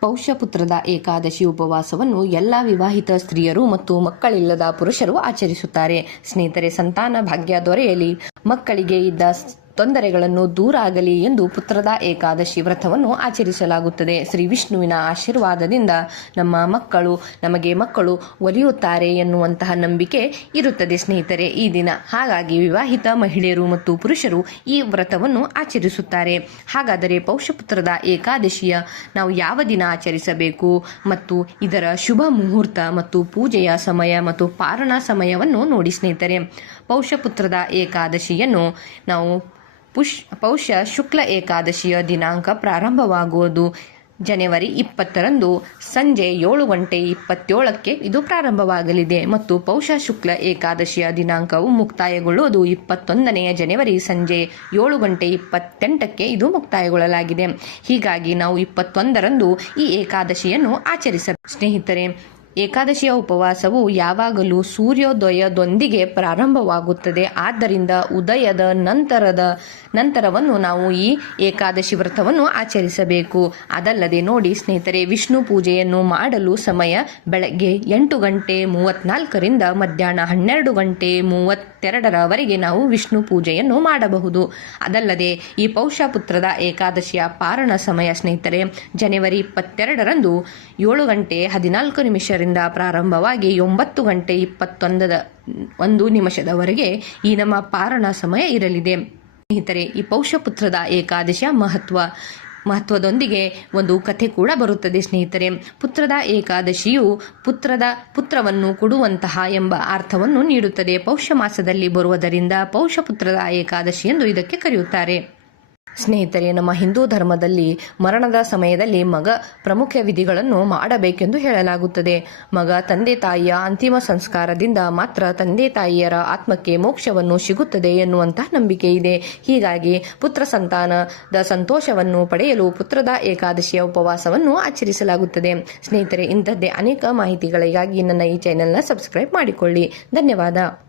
ಪೌಷ್ಯಪುತ್ರದ ಏಕಾದಶಿ ಉಪವಾಸವನ್ನು ಎಲ್ಲ ವಿವಾಹಿತ ಸ್ತ್ರೀಯರು ಮತ್ತು ಮಕ್ಕಳಿಲ್ಲದ ಪುರುಷರು ಆಚರಿಸುತ್ತಾರೆ. ಸ್ನೇಹಿತರೆ, ಸಂತಾನ ಭಾಗ್ಯ ದೊರೆಯಲಿ. ಮಕ್ಕಳಿಗೆ ಇದ್ದ ತೊಂದರೆಗಳನ್ನು ದೂರ ಆಗಲಿ ಎಂದು ಪುತ್ರದ ಏಕಾದಶಿ ವ್ರತವನ್ನು ಆಚರಿಸಲಾಗುತ್ತದೆ. ಶ್ರೀ ವಿಷ್ಣುವಿನ ಆಶೀರ್ವಾದದಿಂದ ನಮ್ಮ ಮಕ್ಕಳು, ನಮಗೆ ಮಕ್ಕಳು ಒಲಿಯುತ್ತಾರೆ ಎನ್ನುವಂತಹ ನಂಬಿಕೆ ಇರುತ್ತದೆ ಸ್ನೇಹಿತರೆ. ಈ ದಿನ ಹಾಗಾಗಿ ವಿವಾಹಿತ ಮಹಿಳೆಯರು ಮತ್ತು ಪುರುಷರು ಈ ವ್ರತವನ್ನು ಆಚರಿಸುತ್ತಾರೆ. ಹಾಗಾದರೆ ಪೌಷಪುತ್ರದ ಏಕಾದಶಿಯ ನಾವು ಯಾವ ದಿನ ಆಚರಿಸಬೇಕು? ಮತ್ತು ಇದರ ಶುಭ ಮುಹೂರ್ತ ಮತ್ತು ಪೂಜೆಯ ಸಮಯ ಮತ್ತು ಪಾರಣ ಸಮಯವನ್ನು ನೋಡಿ ಸ್ನೇಹಿತರೆ. ಪೌಷಪುತ್ರದ ಏಕಾದಶಿಯನ್ನು ನಾವು ಪುಷ್, ಪೌಷ ಶುಕ್ಲ ಏಕಾದಶಿಯ ದಿನಾಂಕ ಪ್ರಾರಂಭವಾಗುವುದು. ಜನವರಿ ಇಪ್ಪತ್ತರಂದು ಸಂಜೆ ಏಳು ಗಂಟೆ ಇಪ್ಪತ್ತೇಳಕ್ಕೆ ಇದು ಪ್ರಾರಂಭವಾಗಲಿದೆ ಮತ್ತು ಪೌಷ ಶುಕ್ಲ ಏಕಾದಶಿಯ ದಿನಾಂಕವು ಮುಕ್ತಾಯಗೊಳ್ಳುವುದು ಇಪ್ಪತ್ತೊಂದನೆಯ ಜನವರಿ ಸಂಜೆ ಏಳು ಗಂಟೆ ಇಪ್ಪತ್ತೆಂಟಕ್ಕೆ ಇದು ಮುಕ್ತಾಯಗೊಳ್ಳಲಾಗಿದೆ. ಹೀಗಾಗಿ ನಾವು ಇಪ್ಪತ್ತೊಂದರಂದು ಈ ಏಕಾದಶಿಯನ್ನು ಆಚರಿಸ ಸ್ನೇಹಿತರೆ ಏಕಾದಶಿಯ ಉಪವಾಸವು ಯಾವಾಗಲೂ ಸೂರ್ಯೋದಯದೊಂದಿಗೆ ಪ್ರಾರಂಭವಾಗುತ್ತದೆ. ಆದ್ದರಿಂದ ಉದಯದ ನಂತರದ ನಂತರವನ್ನು ನಾವು ಈ ಏಕಾದಶಿ ವ್ರತವನ್ನು ಆಚರಿಸಬೇಕು. ಅದಲ್ಲದೆ ನೋಡಿ ಸ್ನೇಹಿತರೆ, ವಿಷ್ಣು ಪೂಜೆಯನ್ನು ಮಾಡಲು ಸಮಯ ಬೆಳಗ್ಗೆ ಎಂಟು ಗಂಟೆ ಮೂವತ್ನಾಲ್ಕರಿಂದ ಮಧ್ಯಾಹ್ನ ಹನ್ನೆರಡು ಗಂಟೆ ಮೂವತ್ತೆರಡರವರೆಗೆ ನಾವು ವಿಷ್ಣು ಪೂಜೆಯನ್ನು ಮಾಡಬಹುದು. ಅದಲ್ಲದೆ ಈ ಪೌಷಪುತ್ರದ ಏಕಾದಶಿಯ ಪಾರಣ ಸಮಯ ಸ್ನೇಹಿತರೆ, ಜನವರಿ ಇಪ್ಪತ್ತೆರಡರಂದು ಏಳು ಗಂಟೆ ಹದಿನಾಲ್ಕು ನಿಮಿಷದಿಂದ ಪ್ರಾರಂಭವಾಗಿ ಒಂಬತ್ತು ಗಂಟೆ ಇಪ್ಪತ್ತೊಂದದ ಒಂದು ನಿಮಿಷದವರೆಗೆ ಈ ನಮ್ಮ ಪಾರಣ ಸಮಯ ಇರಲಿದೆ. ಸ್ನೇಹಿತರೆ, ಈ ಪೌಷಪುತ್ರದ ಏಕಾದಶಿಯ ಮಹತ್ವ, ಮಹತ್ವದೊಂದಿಗೆ ಒಂದು ಕಥೆ ಕೂಡ ಬರುತ್ತದೆ ಸ್ನೇಹಿತರೆ. ಪುತ್ರದ ಏಕಾದಶಿಯು ಪುತ್ರದ ಪುತ್ರವನ್ನು ಕೊಡುವಂತಹ ಎಂಬ ಅರ್ಥವನ್ನು ನೀಡುತ್ತದೆ. ಪೌಷ ಮಾಸದಲ್ಲಿ ಬರುವುದರಿಂದ ಪೌಷಪುತ್ರದ ಏಕಾದಶಿ ಎಂದು ಇದಕ್ಕೆ ಕರೆಯುತ್ತಾರೆ. ಸ್ನೇಹಿತರೆ, ನಮ್ಮ ಹಿಂದೂ ಧರ್ಮದಲ್ಲಿ ಮರಣದ ಸಮಯದಲ್ಲಿ ಮಗ ಪ್ರಮುಖ ವಿಧಿಗಳನ್ನು ಮಾಡಬೇಕೆಂದು ಹೇಳಲಾಗುತ್ತದೆ. ಮಗ ತಂದೆ ತಾಯಿಯ ಅಂತಿಮ ಸಂಸ್ಕಾರದಿಂದ ಮಾತ್ರ ತಂದೆ ತಾಯಿಯರ ಆತ್ಮಕ್ಕೆ ಮೋಕ್ಷವನ್ನು ಸಿಗುತ್ತದೆ ಎನ್ನುವಂತಹ ನಂಬಿಕೆ ಇದೆ. ಹೀಗಾಗಿ ಪುತ್ರ ಸಂತಾನದ ಸಂತೋಷವನ್ನು ಪಡೆಯಲು ಪುತ್ರದ ಏಕಾದಶಿಯ ಉಪವಾಸವನ್ನು ಆಚರಿಸಲಾಗುತ್ತದೆ. ಸ್ನೇಹಿತರೆ, ಇಂಥದ್ದೇ ಅನೇಕ ಮಾಹಿತಿಗಳಿಗಾಗಿ ನನ್ನ ಈ ಚಾನೆಲ್ನ ಸಬ್ಸ್ಕ್ರೈಬ್ ಮಾಡಿಕೊಳ್ಳಿ. ಧನ್ಯವಾದ.